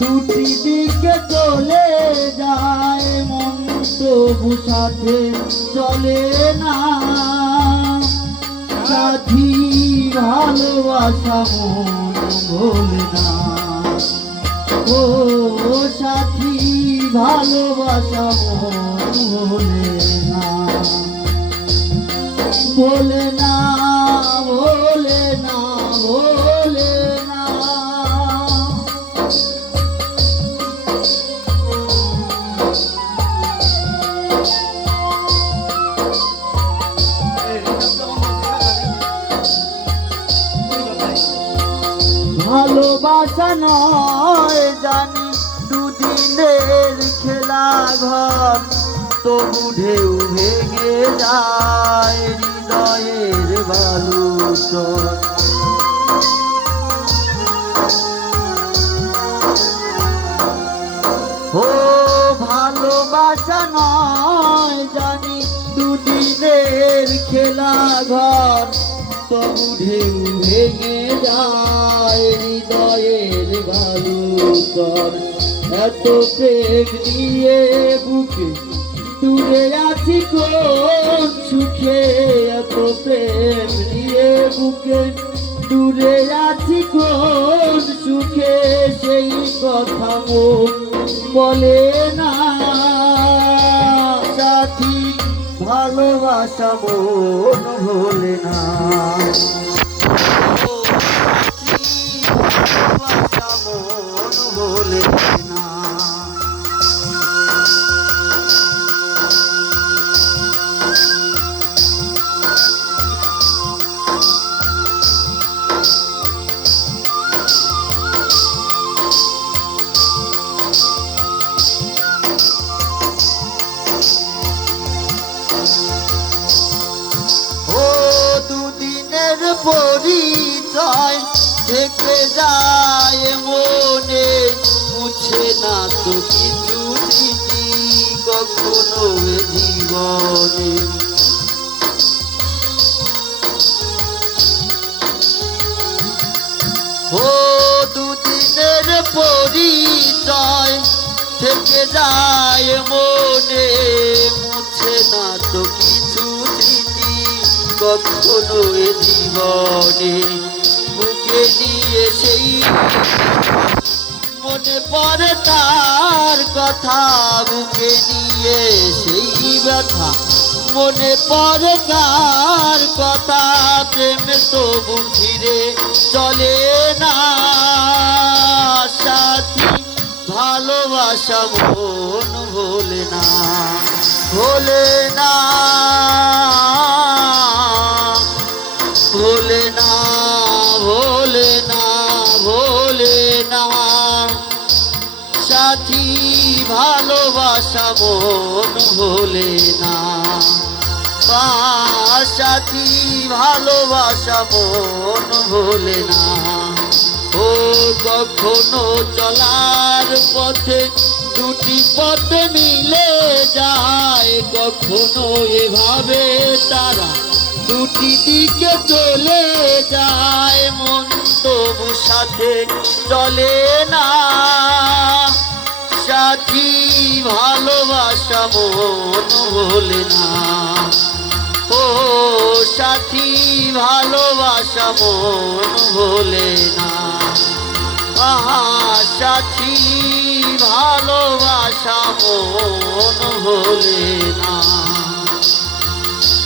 দুটি দিকে চলে যায় মন তবু সাথে চলে না। সাথী ভালোবাসা মন ভোলে না। ও সাথী ভালোবাসা মন ভোলে না। ভোলে না, ভোলে না, ভোলে না। ভালোবাসা নয় জানি দুদিনের খেলা ঘর, তবু ঢেউ ভেঙে যায় হৃদয়ের বালুচর। ও ভালোবাসা নয় জানি দুদিনের খেলা ঘর, তবু ঢেউ ভেঙে যায় হৃদয়ের বালুচর। এত প্রেম নিয়ে বুকে দূরে আছি কোন সুখে, এত প্রেম নিয়ে বুকে দূরে আছি কোন সুখে, সেই কথা মন বলে না। সাথী ভালোবাসা মন ভোলে না। ভালোবাসা মন ভোলে না। পরিচয় থেকে যায় মনে, মুছে না তো কিছু স্মৃতি কখনো জীবনে। ও দুদিনের পরিচয় থেকে যায় মনে, মুছে না তো কিছু স্মৃতি কখনো জীবনে। বুকে নিয়ে সেই মনে পড়ে তার কথা, বুকে নিয়ে সেই ব্যথা মনে পড়ে তার কথা। প্রেম তবু ফিরে চলে না। সাথী ভালোবাসা মন ভোলে না, ভোলে না, ভোলে না, ভোলে না, ভোলে না। সাথী ভালোবাসা মন ভোলে না। সাথী ভালোবাসা মন ভোলে না। ও কখনো চলার পথে দুটি পথ মিলে যায়, কখনো এভাবে তারা দুটি দিকে চলে যায় মন তবু সাথে চলে না। সাথী ভালোবাসা মন ভোলে না। ও সাথী ভালোবাসা মন ভোলে না। সাথী ভালোবাসা মন ভোলে না।